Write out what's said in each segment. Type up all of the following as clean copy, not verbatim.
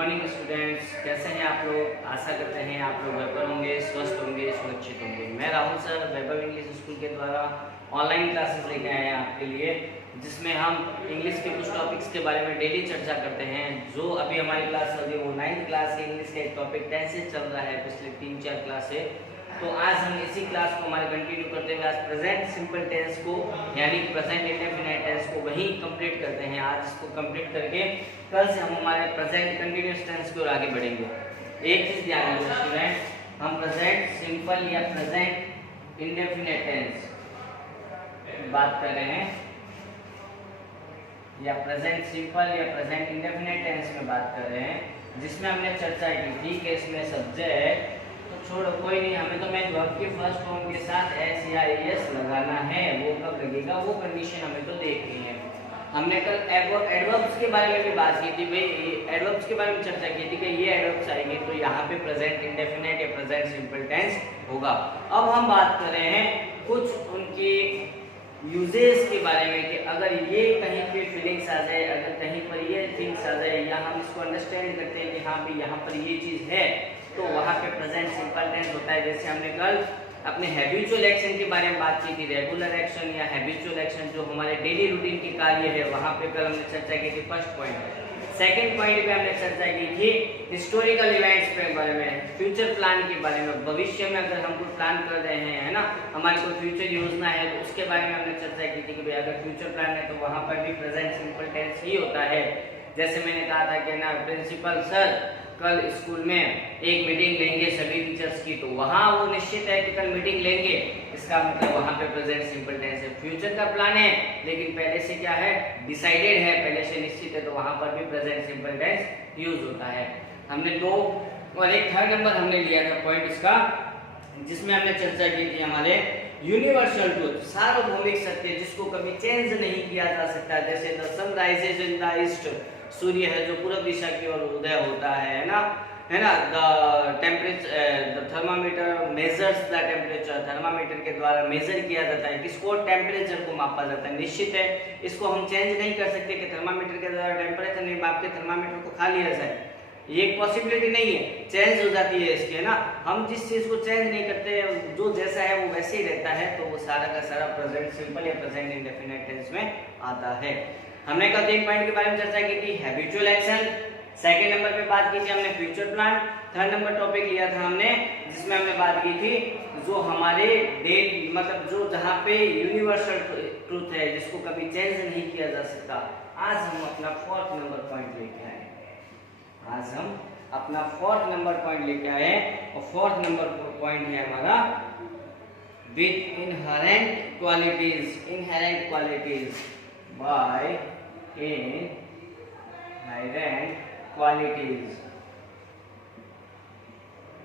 Morning students, कैसे हैं आप लोग। आशा करते हैं आप लोग घर पर होंगे, स्वस्थ होंगे, सुरक्षित होंगे। मैं राहुल सर वैभव इंग्लिश स्कूल के द्वारा ऑनलाइन क्लासेस लेके आए हैं आपके लिए, जिसमें हम इंग्लिश के कुछ टॉपिक्स के बारे में डेली चर्चा करते हैं। जो अभी हमारी क्लास चल रही है वो 9th क्लास के इंग्लिश का एक टॉपिक 10 से चल रहा है पिछले 3-4 क्लास से। तो आज हम इसी क्लास को हमारे कंटिन्यू करते हुए आज प्रेजेंट सिंपल टेंस को यानी प्रेजेंट इंडेफिनिट टेंस को वही कंप्लीट करते हैं। आज इसको कंप्लीट करके कल से हम हमारे प्रेजेंट कंटिन्यूअस टेंस की ओर आगे बढ़ेंगे। एक चीज ध्यान रखिए स्टूडेंट, हम प्रेजेंट सिंपल या प्रेजेंट इंडेफिनिट टेंस बात कर रहे हैं, या प्रेजेंट सिंपल या प्रेजेंट इंडेफिनिट टेंस में बात कर रहे हैं, जिसमें हमने चर्चा की थी कि इसमें सब्जेक्ट तो छोड़ो कोई नहीं, हमें तो मेन वर्ब के फर्स्ट फॉर्म के साथ एस या एस लगाना है। वो कब लगेगा वो कंडीशन हमें तो देखनी है। हमने कल एडवर्ब्स के बारे में भी बात की थी, भाई एडवर्ब्स के बारे में चर्चा की थी कि ये एडवर्ब्स आएंगे तो यहाँ पे प्रेजेंट इंडेफिनिट या प्रेजेंट सिंपल टेंस होगा। अब हम बात कर रहे हैं कुछ उनकी यूजेस के बारे में कि अगर ये कहीं पे फीलिंग्स आ जाए, अगर कहीं पर ये थिंग्स आ जाए, या हम इसको अंडरस्टैंड करते हैं कि हाँ भाई यहाँ पर ये चीज़ है, तो वहाँ पे प्रेजेंट सिंपल टेंस होता है। जैसे हमने कल अपने हैबिचुअल एक्शन के बारे में बात की थी, रेगुलर एक्शन या हैबिचुअल एक्शन जो हमारे डेली रूटीन के कार्य है, वहाँ पे कल हमने चर्चा की थी फर्स्ट पॉइंट। सेकंड पॉइंट पे हमने चर्चा की थी हिस्टोरिकल इवेंट्स के बारे में, फ्यूचर प्लान के बारे में। भविष्य में अगर हम कुछ प्लान कर रहे हैं, है ना, हमारी कोई फ्यूचर योजना है, तो उसके बारे में हमने चर्चा की थी कि भाई अगर फ्यूचर प्लान है तो वहाँ पर भी प्रेजेंट सिंपल टेंस ही होता है। जैसे मैंने कहा था कि ना प्रिंसिपल सर कल स्कूल में एक मीटिंग लेंगे सभी टीचर्स की, तो वहाँ वो निश्चित है कि कल मीटिंग लेंगे, इसका मतलब वहाँ पे प्रेजेंट सिंपल टेंस है। फ्यूचर का प्लान है लेकिन पहले से क्या है, डिसाइडेड है, पहले से निश्चित है, तो वहाँ पर भी प्रेजेंट सिंपल टेंस यूज होता है। हमने दो और एक थर्ड नंबर हमने लिया था पॉइंट इसका, जिसमें हमने चर्चा की थी हमारे यूनिवर्सल ट्रूथ, सार्वभौमिक सत्य जिसको कभी चेंज नहीं किया जा सकता। जैसे the sun rises in the east, सूर्य है जो पूर्व दिशा की ओर उदय होता है ना, the temperature the thermometer measures the temperature, thermometer के द्वारा मेजर किया जाता है, किसको, टेम्परेचर को मापा जाता है। निश्चित है इसको हम चेंज नहीं कर सकते कि थर्मामीटर के द्वारा टेम्परेचर नहीं माप के थर्मामीटर को खा लिया जाए, ये एक पॉसिबिलिटी नहीं है, चेंज हो जाती है इसके ना। हम जिस चीज को चेंज नहीं करते, जो जैसा है वो वैसे ही रहता है, तो वो सारा का सारा प्रेजेंट सिंपल या प्रेजेंट इंडेफिनिट टेंस में आता है। हमने कल 3 पॉइंट के बारे में चर्चा की थी, हैबिचुअल एक्शन। सेकंड नंबर पे बात की थी हमने future plan. Third number topic लिया था हमने जिसमें हमने बात की थी जो हमारे डेली मतलब जो जहाँ पे यूनिवर्सल ट्रूथ है जिसको कभी चेंज नहीं किया जा सकता। आज हम अपना फोर्थ नंबर पॉइंट लेके आए, आज हम अपना फोर्थ नंबर पॉइंट लेके आए, और फोर्थ नंबर पॉइंट है हमारा with inherent qualities, inherent qualities by inherent qualities.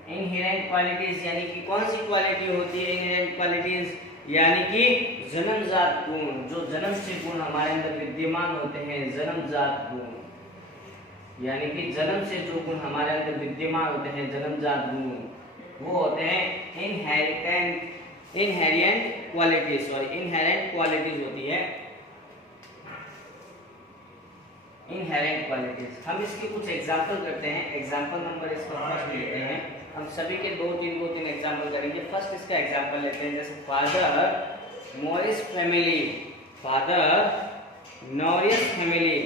Inherent qualities यानी कि कौन सी क्वालिटी होती है इनहेरेंट क्वालिटीज, यानी कि जन्मजात गुण, जो जन्म से गुण हमारे अंदर विद्यमान होते हैं, जन्मजात गुण, यानी कि जन्म से जो गुण हमारे अंदर विद्यमान होते हैं, जन्मजात गुण, वो होते हैं इनहेरेंट क्वालिटीज, और इनहेरेंट क्वालिटीज होती है इनहेरेंट क्वालिटीज। हम इसके कुछ एग्जांपल करते हैं। एग्जांपल नंबर इसका फर्स्ट लेते हैं, हम सभी के दो तीन एग्जांपल करेंगे। फर्स्ट इसका एग्जांपल लेते हैं, जैसे father Morris family, father Norris family,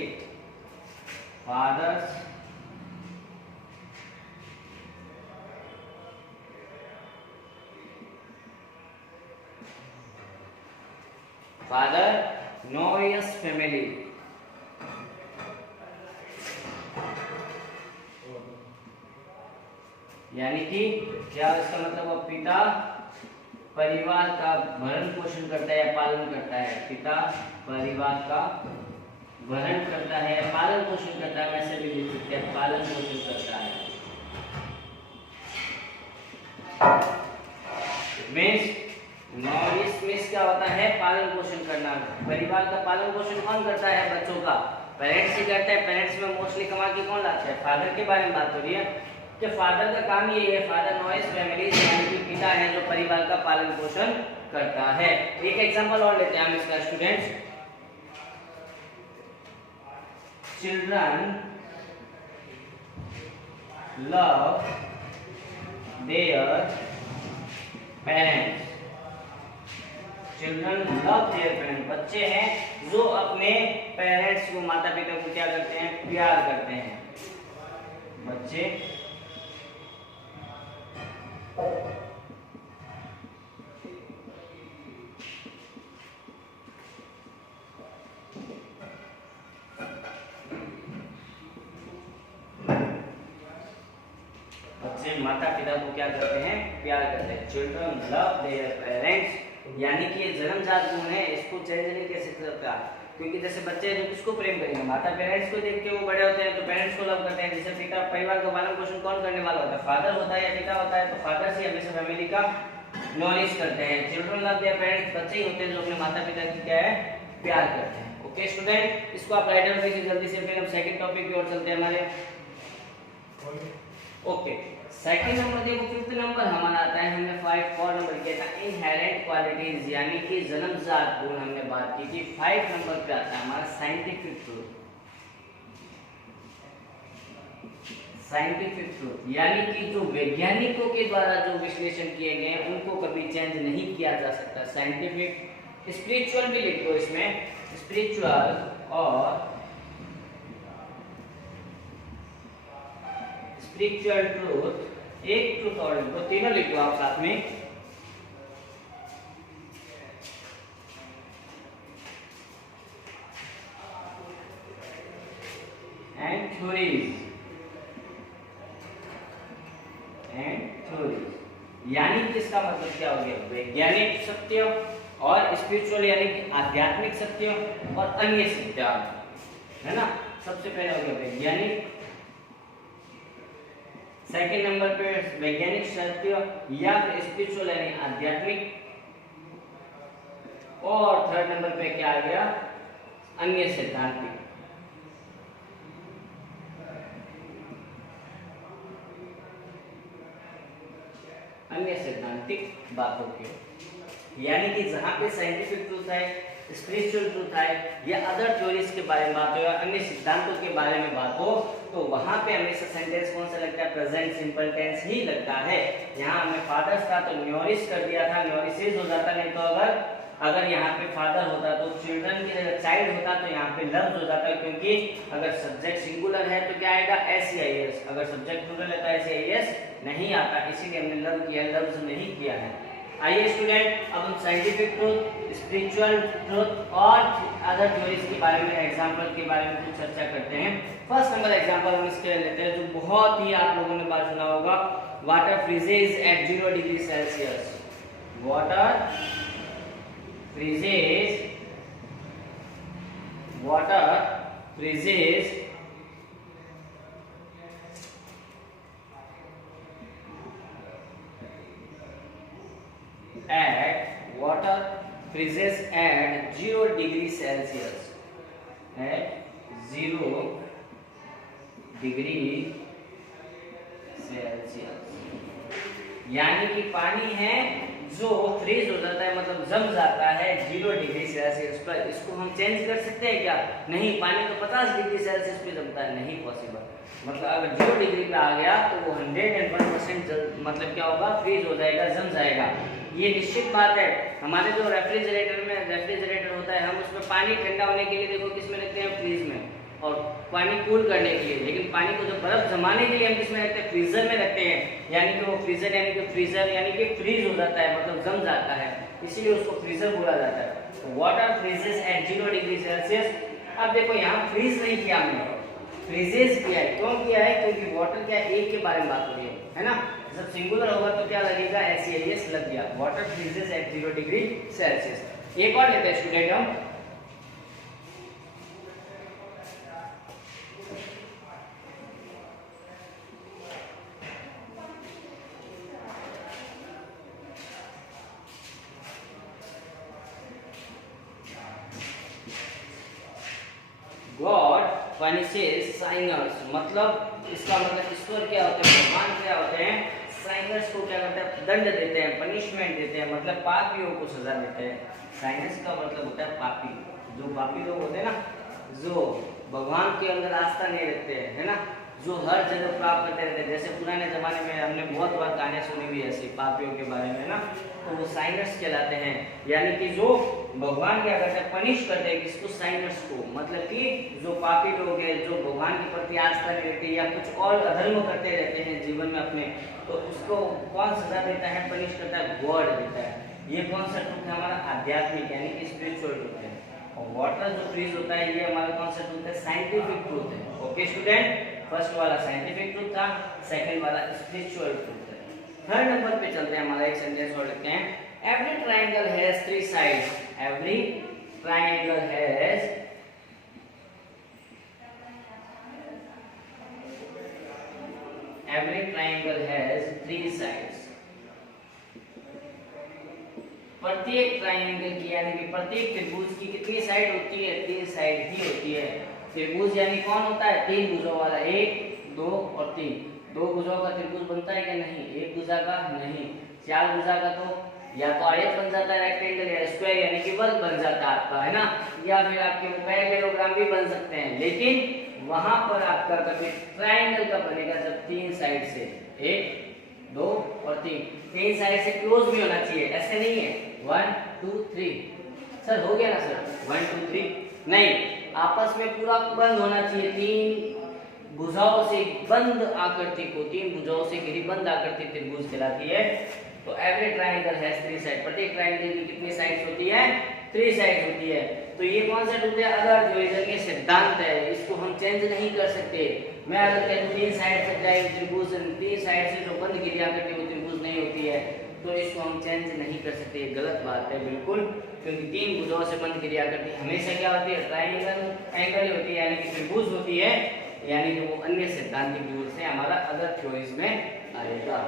fathers father Norris family, यानी कि क्या इसका मतलब पिता परिवार का भरण पोषण करता है या पालन करता है, पिता परिवार का भरण करता है या पालन पोषण करता है, वैसे भी लिख सकते हैं पालन पोषण करता है। मीन्स क्या होता है, पालन पोषण करना। परिवार का पालन पोषण कौन करता है, बच्चों का पेरेंट्स ही करता है। पेरेंट्स में मोस्टली कमा के कौन लाता है, फादर के बारे में बात हो रही है कि फादर का काम ये है, फादर नॉइस फैमिली यानी कि पिता है जो परिवार का पालन पोषण करता है। एक एग्जांपल और लेते हैं हम इसका students, children love their parents. Children love their parents. बच्चे हैं जो अपने पेरेंट्स को, माता पिता को क्या करते हैं, प्यार करते हैं. बच्चे माता पिता को क्या करते हैं, प्यार करते हैं. चिल्ड्रन लव देयर पेरेंट्स, यानी कि ये जन्मजात गुण है, इसको चेंज नहीं कैसे सकता. क्योंकि जैसे बच्चे हैं जो किसको प्रेम करेंगे, माता पेरेंट्स को देख के वो बड़े होते हैं तो पेरेंट्स को लव करते हैं. जैसे पिता, परिवार का पालन पोषण कौन करने वाला होता है, फादर होता है या पिता होता है, तो फादर से हमेशा फैमिली का नॉलेज करते हैं. चिल्ड्रन लव देयर पेरेंट्स, बच्चे ही होते हैं जो अपने माता पिता की क्या है, प्यार करते हैं. ओके स्टूडेंट, इसको आप राइट डाउन कीजिए जल्दी से, फिर हम सेकंड टॉपिक की ओर चलते हैं हमारे. ओके, सेकंड नंबर देखो, फिफ्थ नंबर हमारा आता है, हमने 4 नंबर किया था इनहेरेंट क्वालिटीज, यानी कि जन्मजात गुण हमने बात की थी. 5 नंबर पे आता है हमारा साइंटिफिक ट्रूथ. साइंटिफिक ट्रूथ यानी कि जो वैज्ञानिकों के द्वारा जो विश्लेषण किए गए हैं उनको कभी चेंज नहीं किया जा सकता. साइंटिफिक, स्पिरिचुअल भी लिख दो इसमें, स्पिरिचुअल और स्पिरिचुअल ट्रूथ, एक ट्रूथ और लिखो, तीनों लिखो आप साथ में. एंड थ्योरीज, यानी कि इसका मतलब क्या हो गया, वैज्ञानिक सत्य और स्पिरिचुअल यानी कि आध्यात्मिक सत्य और अन्य सत्य, है ना. सबसे पहले हो गया वैज्ञानिक, सेकंड नंबर पे वैज्ञानिक सत्य या फिर स्पिरिचुअल यानी आध्यात्मिक, और थर्ड नंबर पे क्या आ गया, अन्य सिद्धांतिक. अन्य सिद्धांतिक बातों के, यानी कि जहां पे साइंटिफिक ट्रूथ है, स्पिरिचुअल ट्रूथ है या अदर थ्योरीज के बारे में बात हो या अन्य सिद्धांतों के बारे में बात हो, तो वहां पे हमेशा सेंटेंस कौन सा लगता है, प्रेजेंट सिंपल टेंस ही लगता है. यहाँ हमने फादर्स था तो न्योरिश कर दिया था, न्योरिसेस हो जाता. नहीं तो अगर यहाँ पे फादर होता तो चिल्ड्रन की जगह चाइल्ड होता तो यहाँ पे लव्स हो जाता. क्योंकि अगर सब्जेक्ट सिंगुलर है तो क्या आएगा, SEIS. अगर सब्जेक्ट प्लूरल है तो SEIS नहीं आता, इसीलिए हमने लव किया, लव्स नहीं किया है. आइए स्टूडेंट, अब हम साइंटिफिक ट्रूथ, स्पिरिचुअल ट्रूथ और अदर थ्योरीज के बारे में, एग्जांपल के बारे में कुछ चर्चा करते हैं. फर्स्ट नंबर एग्जांपल हम इसके लेते हैं जो बहुत ही आप लोगों ने बात सुना होगा, water freezes at 0 degree Celsius. Water freezes at 0 degree Celsius. At 0 degree Celsius, यानी कि पानी है जो फ्रीज हो जाता है, मतलब जम जाता है 0 डिग्री सेल्सियस पर. इसको हम चेंज कर सकते हैं क्या, नहीं. पानी तो 50 डिग्री सेल्सियस पे जमता है, नहीं पॉसिबल. मतलब अगर 0 डिग्री पे आ गया तो वो 101% मतलब क्या होगा, फ्रीज हो जाएगा, जम जाएगा. ये निश्चित बात है. हमारे जो रेफ्रिजरेटर होता है, हम उसमें पानी ठंडा होने के लिए देखो किस में रखते हैं, फ्रीज में, और पानी कूल करने के लिए. लेकिन पानी को जो बर्फ जमाने के लिए हम किस में रखते हैं, फ्रीजर में रखते हैं. यानी कि वो फ्रीजर यानी कि फ्रीज हो जाता है, मतलब जम जाता है, इसीलिए उसको फ्रीजर बोला जाता है. Water freezes at 0 degree Celsius. अब देखो यहाँ फ्रीज नहीं किया हमने, फ्रीजेस किया है. क्यों किया है, क्योंकि वाटर क्या एक के बारे में बात हो रही है ना. जब सिंगुलर होगा तो क्या लगेगा, SEIS लग गया. Water freezes at 0 degree Celsius. एक और लेते हैं स्टूडेंट हम. गॉड पनिशेस साइनर्स, मतलब इसका मतलब ईश्वर क्या होते हैं, भगवान क्या होते हैं, साइनर्स को क्या करते हैं, दंड देते हैं, पनिशमेंट देते हैं, मतलब पापियों को सजा देते हैं. साइनर्स का मतलब होता है पापी. जो पापी लोग होते हैं ना, जो भगवान के अंदर आस्था नहीं रखते हैं, है ना, जो हर जगह प्राप्त करते रहते हैं। जैसे पुराने जमाने में हमने बहुत बार कहानियां सुनी हुई ऐसी पापियों के बारे में ना, तो वो साइनर्स कहलाते हैं। यानी कि जो भगवान क्या करते हैं, पनिश करते हैं किसको, साइनर्स को। मतलब कि जो पापी लोग हैं, जो भगवान के प्रति आस्था नहीं रखते या कुछ और अधर्म करते रहते हैं जीवन में अपने, तो उसको कौन सजा देता है, पनिश करता है, गॉड देता है। ये कौन सा ट्रूथ है हमारा, आध्यात्मिक यानी कि स्पिरिचुअल ट्रूथ है। और वाटर जो फ्रीज होता है ये हमारा कौन सा ट्रूथ है, साइंटिफिक ट्रूथ है। ओके स्टूडेंट, फर्स्ट वाला साइंटिफिक ट्रूथ था, सेकंड वाला स्पिरिचुअल ट्रूथ है। थर्ड नंबर पे चलते हैं, हमारा एक सेंटेंस और लिखते हैं, every triangle has three sides. Every triangle has three sides. प्रत्येक ट्रायंगल की यानी कि प्रत्येक त्रिभुज की कितनी साइड होती है, तीन साइड ही होती है। त्रिभुज यानी कौन होता है, तीन भुजों वाला, एक, दो और तीन। दो भुजों का त्रिभुज बनता है क्या, नहीं। एक भुजा का नहीं। चार भुजा का तो या तो आयत बन जाता है, रेक्टेंगल या स्क्वायर यानी कि वर्ग बन जाता है आपका, है ना। या फिर आपके पैरेललोग्राम भी बन सकते हैं। लेकिन वहां पर आपका कभी ट्रायंगल का बनेगा जब तीन साइड से, एक, दो और तीन, तीन साइड से क्लोज भी होना चाहिए। ऐसे नहीं है 1 2 3 सर हो गया ना सर, 1 2 3 नहीं, आपस में पूरा बंद होना चाहिए। तीन भुजाओं से बंद आकृति को, तीन भुजाओं से घिरी बंद आकृति त्रिभुज कहलाती है। तो every triangle has three side. प्रत्येक ट्रायंगल की कितनी साइड्स होती है, थ्री साइड्स होती है। तो ये कौन सा ट्रूथ है, अगर द्विभाजन के सिद्धांत है, इसको हम चेंज नहीं कर सकते। मैं अगर कहूं तीन साइड से जाए त्रिभुज, तीन साइड से जो बंद घिरी आकृति वो त्रिभुज नहीं होती है, तो इसको हम चेंज नहीं कर सकते। ये गलत बात है बिल्कुल, क्योंकि तीन भुजाओं से बंद घिरी आकृति हमेशा क्या होती है, ट्रायंगल एंगल होती है, यानी कि त्रिभुज होती है। यानी कि वो अन्य सिद्धांतिक रूप से हमारा अदर थ्योरीज में आएगा।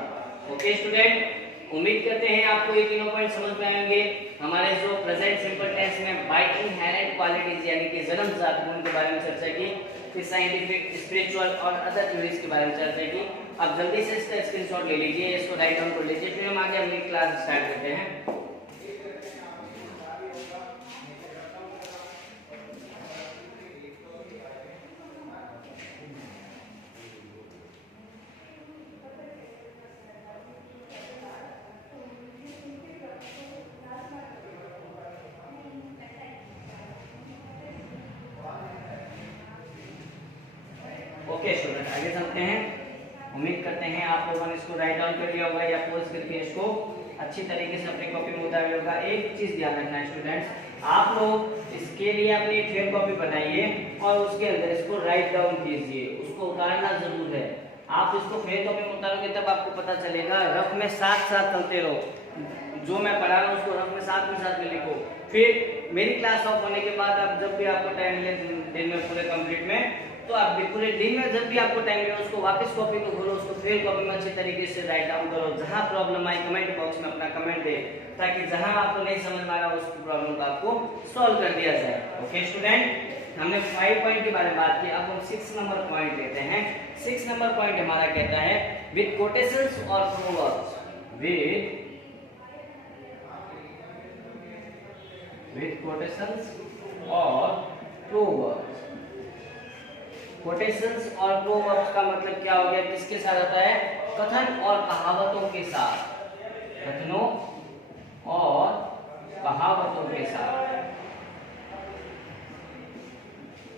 ओके स्टूडेंट, उम्मीद करते हैं आपको ये तीनों पॉइंट समझ में आएंगे। हमारे जो प्रेजेंट सिंपल टेंस में बाय इनहेरेंट क्वालिटीज यानी कि जन्मजात गुण के बारे में चर्चा की, फिर साइंटिफिक, स्पिरिचुअल और अदर थ्योरीज के बारे में चर्चा की। अब जल्दी से इसका स्क्रीनशॉट ले लीजिए, इसको राइट डाउन कर लीजिए, फिर हम आगे अपनी क्लास स्टार्ट करते हैं। ओके स्टूडेंट, आगे चलते हैं। उम्मीद करते हैं आप लोगों ने इसको राइट डाउन कर लिया होगा या पोज करके इसको अच्छी तरीके से अपनी कॉपी में उतार लिया होगा। एक चीज ध्यान रखना है स्टूडेंट्स, आप लोग इसके लिए अपनी एक फेयर कॉपी बनाइए और उसके अंदर इसको राइट डाउन कीजिए। उसको उतारना जरूर है। आप इसको फेयर कॉपी में उतारोगे तब आपको पता चलेगा। रफ में साथ साथ चलते रहो, जो मैं पढ़ा रहा हूँ उसको रफ में साथ में लिखो। फिर मेरी क्लास ऑफ होने के बाद आप जब भी आपको टाइम मिले दिन में पूरे कंप्लीट में, तो आप पूरे दिन में जब भी आपको टाइम मिले उसको वापस कॉपी को खोलो, उसको फेयर कॉपी में अच्छी तरीके से राइट डाउन करो। जहां प्रॉब्लम आई कमेंट बॉक्स में अपना कमेंट दे, ताकि जहां आपको नहीं समझ में आ रहा उस प्रॉब्लम को आपको सॉल्व कर दिया जाए। ओके स्टूडेंट, हमने 5 पॉइंट के बारे में बात की, अब हम 6 नंबर पॉइंट लेते हैं। 6 नंबर पॉइंट हमारा कहता है विद कोटेशंस और प्रोवर्ब्स, विद कोटेशंस और प्रोवर्ब्स। कोटेशंस और प्रोवर्ब्स का मतलब क्या हो गया, किसके साथ होता है, कथन और कहावतों के साथ, कथनों और कहावतों के साथ।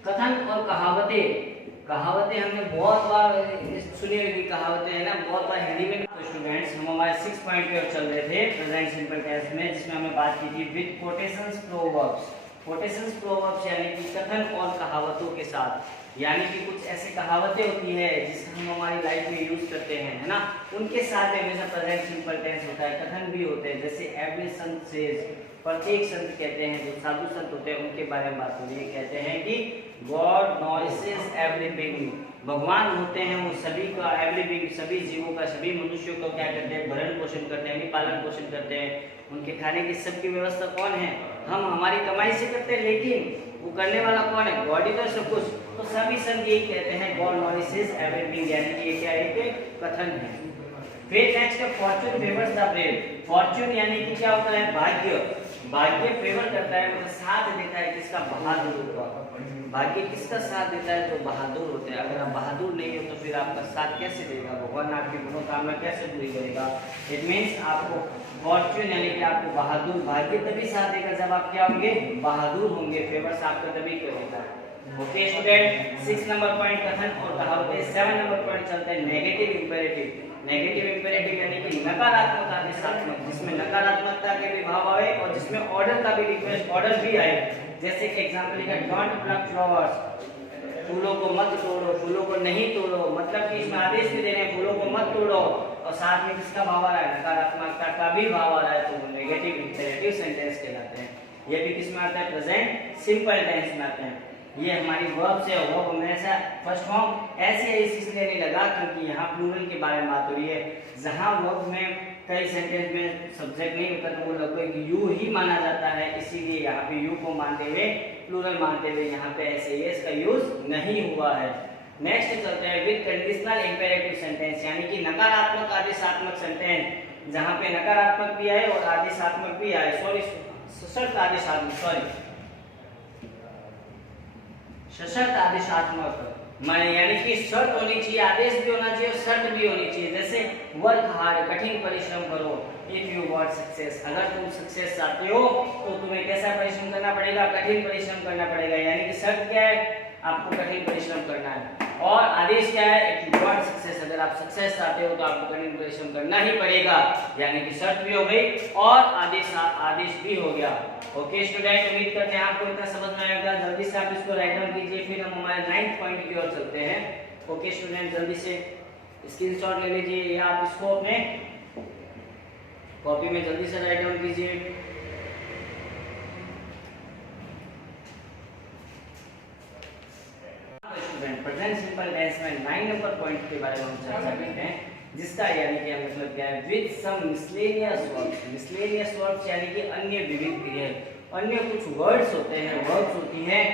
कथन और कहावतें, कहावतें हमने बहुत बार सुनी होगी, कहावतें है ना, बहुत बार हिंदी में। तो स्टूडेंट्स, हम हमारे 6 पॉइंट पे चल रहे थे प्रेजेंट सिंपल टेंस में, जिसमें हमने बात की थी with quotations proverbs. Quotations proverbs यानी कि कथन और कहावतों के साथ, यानी कि कुछ ऐसी कहावतें होती है जिसे हम हमारी लाइफ में यूज करते हैं, है ना, उनके साथ हमेशा प्रेजेंट सिंपल टेंस होता है। कथन भी होते हैं, जैसे एवरी संत सेज, प्रत्येक संत कहते हैं, जो साधु संत होते हैं उनके बारे में बात हो रही है। कहते हैं कि गॉड नॉइसेस एवरीथिंग, भगवान होते हैं वो सभी का, एवरीथिंग सभी जीवों का, सभी मनुष्यों को क्या करते हैं, भरण पोषण करते हैं, पालन पोषण करते हैं। उनके खाने की सबकी व्यवस्था कौन है, हम हमारी कमाई से करते हैं, लेकिन वो करने वाला कौन है, गॉड ही तो सब कुछ। तो सभी संत यही कहते हैं गॉड नॉइसेस एवरीथिंग, यानी कि ये क्या है, एक कथन है। फिर नेक्स्ट है Fortune favours the brave. Fortune यानी कि क्या होता है, भाग्य। भाग्य फेवर करता है, मतलब साथ देता है किसका, बहादुर का। भाग्य किसका साथ देता है? जो बहादुर होते हैं। अगर आप बहादुर नहीं हो तो फिर आपका साथ कैसे देगा? भगवान आपकी मनोकामना कैसे पूरी करेगा? इट मीन्स आपको फॉर्च्यून यानी कि आपको बहादुर, भाग्य तभी साथ देगा जब आप क्या होंगे? बहादुर होंगे। फेवर्स आपका तभी करेगा। ओके स्टूडेंट, 6 नंबर पॉइंट कथन और कहावतें। 7 नंबर पॉइंट चलते हैं नेगेटिव इंपेरेटिव। नेगेटिव इंपेरेटिव यानी कि नकारात्मक आदेशात्मक, जिसमें नकारात्मकता के भी भाव आए और जिसमें ऑर्डर का भी रिक्वेस्ट ऑर्डर भी आए। जैसे कि एग्जांपल लिखा, डोंट प्लक फ्लावर्स, फूलों को मत तोड़ो, फूलों को नहीं तोड़ो। मतलब कि इसमें आदेश भी दे रहे हैं फूलों को मत तोड़ो, और साथ में किसका भाव आ रहा है? नकारात्मकता का भी भाव आ रहा है, तो वो नेगेटिव इंपेरेटिव सेंटेंस कहलाते हैं। ये भी किस में आता है? प्रेजेंट सिंपल टेंस में आते हैं। ये हमारी वर्ब से, वर्ब हमेशा फर्स्ट फॉर्म ऐसे इसलिए नहीं लगा क्योंकि यहाँ प्लूरल के बारे में बात हो रही है। जहाँ वर्ब में कई सेंटेंस में सब्जेक्ट नहीं होता तो वो लगभग यू ही माना जाता है, इसीलिए यहाँ पे यू को मानते हुए, प्लूरल मानते हुए यहाँ पे एस का यूज नहीं हुआ है। नेक्स्ट चलते हैं विद कंडीशनल इंपेरेटिव सेंटेंस, यानी कि नकारात्मक आदेशात्मक सेंटेंस, जहाँ पे नकारात्मक भी आए और आदेशात्मक भी आए। सशर्त आदेशात्मक, सशर्त आदेशात्मक माने यानी कि शर्त होनी चाहिए, आदेश भी होना चाहिए और शर्त भी होनी चाहिए। जैसे वर्क हार्ड, कठिन परिश्रम करो। इफ यू वांट सक्सेस, अगर तुम सक्सेस चाहते हो तो तुम्हें कैसा परिश्रम करना पड़ेगा? कठिन परिश्रम करना पड़ेगा। यानी कि शर्त क्या है? आपको कठिन परिश्रम करना है। और आदेश क्या है? इफ यू वांट सक्सेस, अगर आप सक्सेस चाहते हो तो आपको कठिन परिश्रम करना ही पड़ेगा। यानी कि शर्त भी हो गई और आदेश भी हो गया। ओके स्टूडेंट, उम्मीद करते हैं आपको इतना समझ में आएगा। जल्दी से आप इसको राइट डाउन कीजिए, फिर हम हमारे 9th पॉइंट की ओर चलते हैं। ओके स्टूडेंट, जल्दी से स्क्रीनशॉट ले लीजिए या आप इसको अपने कॉपी में जल्दी से राइट डाउन कीजिए। स्टूडेंट, प्रेजेंट सिंपल टेंस में 9 नंबर पॉइंट के बारे में हम चर्चा करते हैं, जिसका यानी कि मतलब क्या है? With some miscellaneous words. Miscellaneous words यानी कि अन्य विविध क्रिया, अन्य कुछ वर्ड्स होते हैं, वर्ड्स होती हैं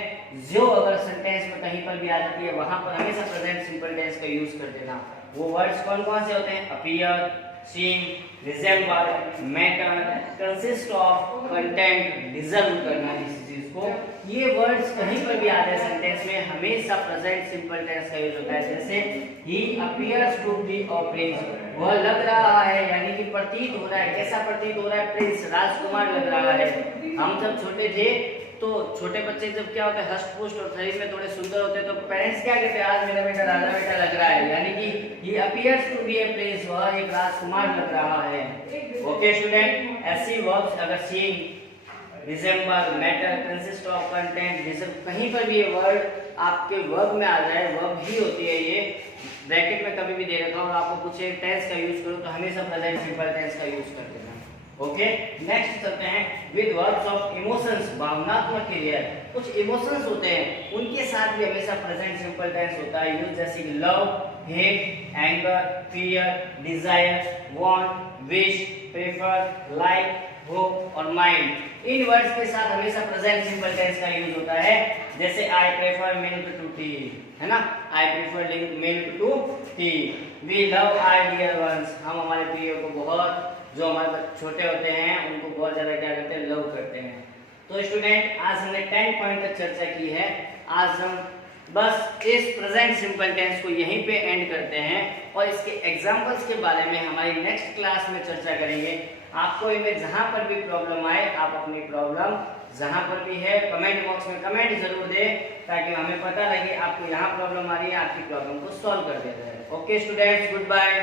जो अगर सेंटेंस में कहीं पर भी आ जाती है वहां पर हमेशा प्रेजेंट सिंपल टेंस का यूज कर देना। वो वर्ड्स कौन कौन से होते हैं? Appear, seem, resemble, matter, consist of, content, deserve करना किसी चीज को। ये वर्ड्स कहीं पर भी आ जाए सेंटेंस में हमेशा प्रेजेंट सिंपल टेंस का यूज होता है। जैसे he appears to be a prince, वह लग रहा है, यानी कि प्रतीत हो रहा है। कैसा प्रतीत हो रहा है? प्रिंस, राजकुमार लग रहा है। हम जब छोटे थे तो छोटे बच्चे जब क्या होते हैं? हष्ट पुष्ट और शरीर में थोड़े सुंदर होते हैं तो पेरेंट्स क्या कहते हैं? आज मेरा बेटा राजा बेटा लग रहा है, यानी कि he appears to be a prince, वह एक राजकुमार लग रहा है। ओके स्टूडेंट, ऐसी वर्ब्स अगर seeing, resemble, matter, consist of, content, deserve, कहीं पर भी ये वर्ड आपके वर्ब में आ जाए, वर्ब ही होती है ये, ब्रैकेट में कभी भी दे रखा और आपको पूछे टेंस का यूज करो तो हमेशा प्रेजेंट सिंपल टेंस का यूज कर देना। ओके, नेक्स्ट चलते हैं विद वर्ब्स ऑफ इमोशंस, भावनात्मक क्रिया। कुछ इमोशंस होते हैं उनके साथ भी हमेशा प्रेजेंट सिंपल टेंस होता है यूज, जैसे कि love, hate, anger, fear, desire, want, wish, prefer, like, hope और माइंड। इन वर्ड्स के साथ हमेशा प्रेजेंट सिंपल टेंस का यूज होता है। जैसे I prefer milk to tea, है ना? I prefer milk to tea. We love our dear ones, हम हमारे प्रिय को बहुत, जो हमारे छोटे होते हैं उनको बहुत ज्यादा क्या करते हैं? लव करते हैं। तो स्टूडेंट, आज हमने 10 पॉइंट तक चर्चा की है। आज हम बस इस प्रेजेंट सिंपल टेंस को यहीं पे एंड करते हैं और इसके एग्जांपल्स के बारे में हमारी नेक्स्ट क्लास में चर्चा करेंगे। आपको इनमें जहां पर भी प्रॉब्लम आए, आप अपनी प्रॉब्लम जहां पर भी है कमेंट बॉक्स में कमेंट जरूर दें, ताकि हमें पता लगे आपको यहाँ प्रॉब्लम आ रही है, आपकी प्रॉब्लम को सॉल्व कर दिया जाए। Okay students, good bye.